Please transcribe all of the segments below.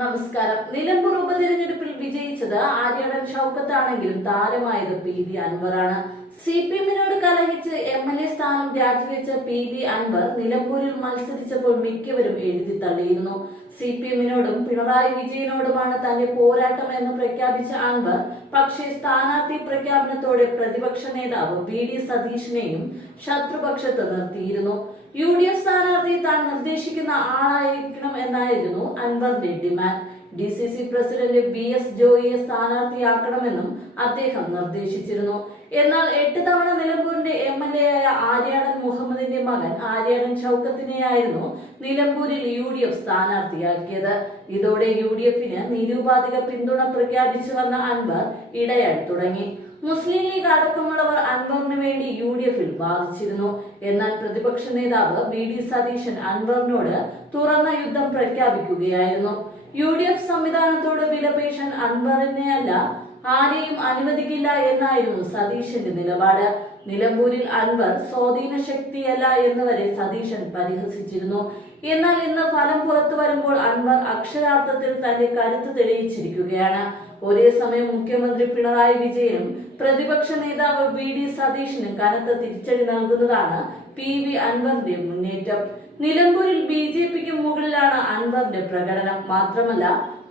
നമസ്കാരം. നിലമ്പൂർ ഉപതെരഞ്ഞെടുപ്പിൽ വിജയിച്ചത് ആര്യാടൻ ഷൗക്കത്താണെങ്കിലും താരമായത് പി വി അൻവറാണ്. സി പി എമ്മിനോട് കലഹിച്ച് എം എൽ എ സ്ഥാനം രാജിവെച്ച പി വി അൻവർ നിലമ്പൂരിൽ മത്സരിച്ചപ്പോൾ മിക്കവരും എഴുതി തള്ളിയിരുന്നു. സി പി എമ്മിനോടും പിണറായി വിജയനോടുമാണ് തന്റെ പോരാട്ടം എന്ന് പ്രഖ്യാപിച്ച അൻവർ പക്ഷേ സ്ഥാനാർത്ഥി പ്രഖ്യാപനത്തോടെ പ്രതിപക്ഷ നേതാവ് വി ഡി സതീഷിനെയും ശത്രുപക്ഷത്ത് നിർത്തിയിരുന്നു. യു ഡി എഫ് സ്ഥാനാർത്ഥി താൻ നിർദ്ദേശിക്കുന്ന ആളായിരിക്കണം എന്നായിരുന്നു അൻവറിന്റെ demand. D C C president B S ജോയിയെ സ്ഥാനാർത്ഥിയാക്കണമെന്നും അദ്ദേഹം നിർദ്ദേശിച്ചിരുന്നു. എന്നാൽ എട്ട് തവണ നിലമ്പൂരിന്റെ എം എൽ എ ആയ ആര്യാടൻ മുഹമ്മദിന്റെ മകൻ ആര്യാടൻ ഷൗക്കത്തിനെയായിരുന്നു നിലമ്പൂരിൽ യു ഡി എഫ് സ്ഥാനാർത്ഥിയാക്കിയത്. ഇതോടെ യു ഡി എഫിന് നിരൂപാധിക പിന്തുണ പ്രഖ്യാപിച്ചു വന്ന അൻവർ ഇടയാൻ തുടങ്ങി. മുസ്ലിം ലീഗ് അടക്കമുള്ളവർ അൻവറിന് വേണ്ടി യു ഡി എഫിൽ വാദിച്ചിരുന്നു. എന്നാൽ പ്രതിപക്ഷ നേതാവ് വി ഡി സതീശൻ അൻവറിനോട് തുറന്ന യുദ്ധം പ്രഖ്യാപിക്കുകയായിരുന്നു. യു ഡി എഫ് സംവിധാനത്തോട് വിലപേശാൻ അൻവറിനെയല്ല ആരെയും അനുവദിക്കില്ല എന്നായിരുന്നു സതീശന്റെ നിലപാട്. നിലമ്പൂരിൽ അൻവർ സ്വാധീന ശക്തിയല്ല എന്ന് വരെ സതീശൻ പരിഹസിച്ചിരുന്നു. എന്നാൽ ഇന്ന് ഫലം പുറത്തു വരുമ്പോൾ അൻവർ അക്ഷരാർത്ഥത്തിൽ തന്റെ കരുത്ത് തെളിയിച്ചിരിക്കുകയാണ്. ഒരേ സമയം മുഖ്യമന്ത്രി പിണറായി വിജയനും പ്രതിപക്ഷ നേതാവ് വി ഡി സതീഷിനും കനത്ത തിരിച്ചടി നൽകുന്നതാണ് പി വി അൻവറിന്റെ മുന്നേറ്റം. നിലമ്പൂരിൽ ബി ജെ പിക്ക് മുകളിലാണ് അൻവറിന്റെ പ്രകടനം. മാത്രമല്ല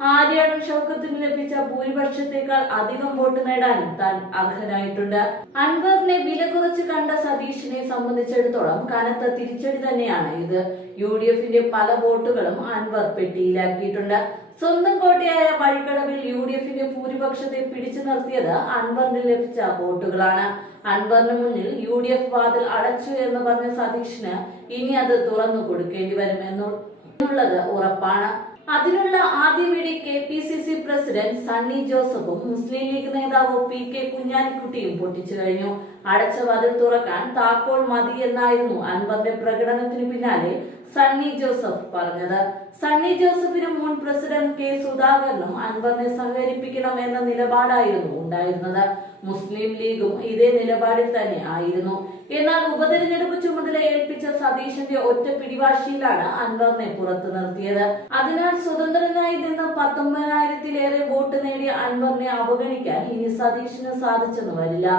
ആര്യാടൻ ഷൗക്കത്തിന് ലഭിച്ച ഭൂരിപക്ഷത്തെക്കാൾ അധികം വോട്ട് നേടാൻ താൻ അർഹനായിട്ടുണ്ട്. അൻവറിനെ വില കുറച്ച് കണ്ട സതീഷിനെ സംബന്ധിച്ചിടത്തോളം കനത്ത തിരിച്ചടി തന്നെയാണ് ഇത്. യു ഡി എഫിന്റെ പല വോട്ടുകളും അൻവർ പെട്ടിയിലാക്കിയിട്ടുണ്ട്. സ്വന്തം കോട്ടയായ വഴിക്കടവിൽ യു ഡി എഫിന്റെ ഭൂരിപക്ഷത്തെ പിടിച്ചു നിർത്തിയത് അൻവറിന് ലഭിച്ച വോട്ടുകളാണ്. അൻവറിന് മുന്നിൽ യു ഡി എഫ് വാതിൽ അടച്ചു എന്ന് പറഞ്ഞ സതീഷിന് ഇനി അത് തുറന്നു കൊടുക്കേണ്ടി വരുമെന്നുള്ളത് ഉറപ്പാണ്. അതിനുള്ള ആദ്യ വേടി K P C C president Sunny ജോസഫും മുസ്ലിം ലീഗ് നേതാവ് പി കെ കുഞ്ഞാലിക്കുട്ടിയും പൊട്ടിച്ചു കഴിഞ്ഞു. അടച്ച തുറക്കാൻ താക്കോൽ മതി എന്നായിരുന്നു അൻവറിന്റെ പ്രകടനത്തിന് പിന്നാലെ സണ്ണി ജോസഫ് പറഞ്ഞത്. സണ്ണി ജോസഫിനും മുൻ പ്രസിഡന്റ് കെ സുധാകരനും അൻവറിനെ സഹകരിപ്പിക്കണം എന്ന നിലപാടായിരുന്നു ഉണ്ടായിരുന്നത്. മുസ്ലിം ലീഗും ഇതേ നിലപാടിൽ തന്നെ ആയിരുന്നു. എന്നാൽ ഉപതെരഞ്ഞെടുപ്പ് ചുമതല ഏൽപ്പിച്ച സതീശന്റെ ഒറ്റ പിടിവാശിയിലാണ് അൻവറിനെ പുറത്തു നിർത്തിയത്. അതിനാൽ സ്വതന്ത്രനായി പത്തൊമ്പതിനായിരത്തിലേറെ വോട്ട് നേടിയ അൻവറിനെ അവഗണിക്കാൻ ഇനി സതീഷിന് സാധിച്ചെന്ന് വരില്ല.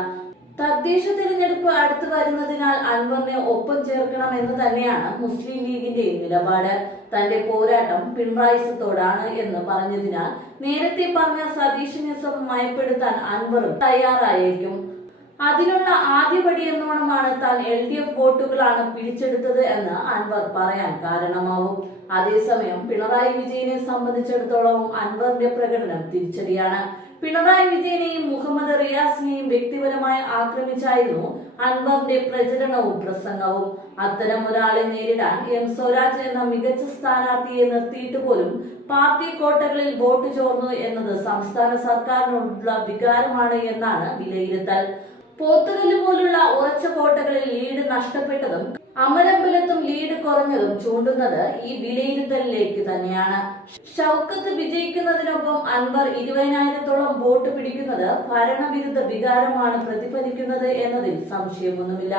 തദ്ദേശ തിരഞ്ഞെടുപ്പ് അടുത്തു വരുന്നതിനാൽ അൻവറിനെ ഒപ്പം ചേർക്കണം എന്ന് തന്നെയാണ് മുസ്ലിം ലീഗിന്റെയും നിലപാട്. തന്റെ പോരാട്ടം പിണറായിസത്തോടാണ് എന്ന് പറഞ്ഞതിനാൽ നേരത്തെ പറഞ്ഞ സതീഷിനിസം മയപ്പെടുത്താൻ അൻവറും തയ്യാറായേക്കും. അതിനുള്ള ആദ്യപടി എന്നോണമാണ് താൻ എൽ ഡി എഫ് വോട്ടുകളാണ് പിടിച്ചെടുത്തത് എന്ന് അൻവർ പറയാൻ കാരണമാവും. അതേസമയം പിണറായി വിജയനെ സംബന്ധിച്ചിടത്തോളം അൻവറിന്റെ പ്രകടനം തിരിച്ചടിയാണ്. പിണറായി വിജയനെയും മുഹമ്മദ് റിയാസിനെയും വ്യക്തിപരമായി ആക്രമിച്ചായിരുന്നു അൻവറിന്റെ പ്രചരണവും പ്രസംഗവും. അത്തരം ഒരാളെ നേരിടാൻ എം സ്വരാജ് എന്ന മികച്ച സ്ഥാനാർത്ഥിയെ നിർത്തിയിട്ട് പോലും പാർട്ടി കോട്ടകളിൽ വോട്ട് ചോർന്നു എന്നത് സംസ്ഥാന സർക്കാരിനോടുള്ള വികാരമാണ് എന്നാണ് വിലയിരുത്തൽ. പോത്തുകല്ല് പോലുള്ള ഉറച്ച കോട്ടകളിൽ ലീഡ് നഷ്ടപ്പെട്ടതും അമരമ്പലത്തും ലീഡ് കുറഞ്ഞതും ചൂണ്ടുന്നത് ഈ വിലയിരുത്തലിലേക്ക് തന്നെയാണ്. ഷൗക്കത്ത് വിജയിക്കുന്നതിനൊപ്പം അൻവർ ഇരുപതിനായിരത്തോളം വോട്ട് പിടിക്കുന്നത് ഭരണവിരുദ്ധ വികാരമാണ് പ്രതിഫലിക്കുന്നത് എന്നതിൽ സംശയമൊന്നുമില്ല.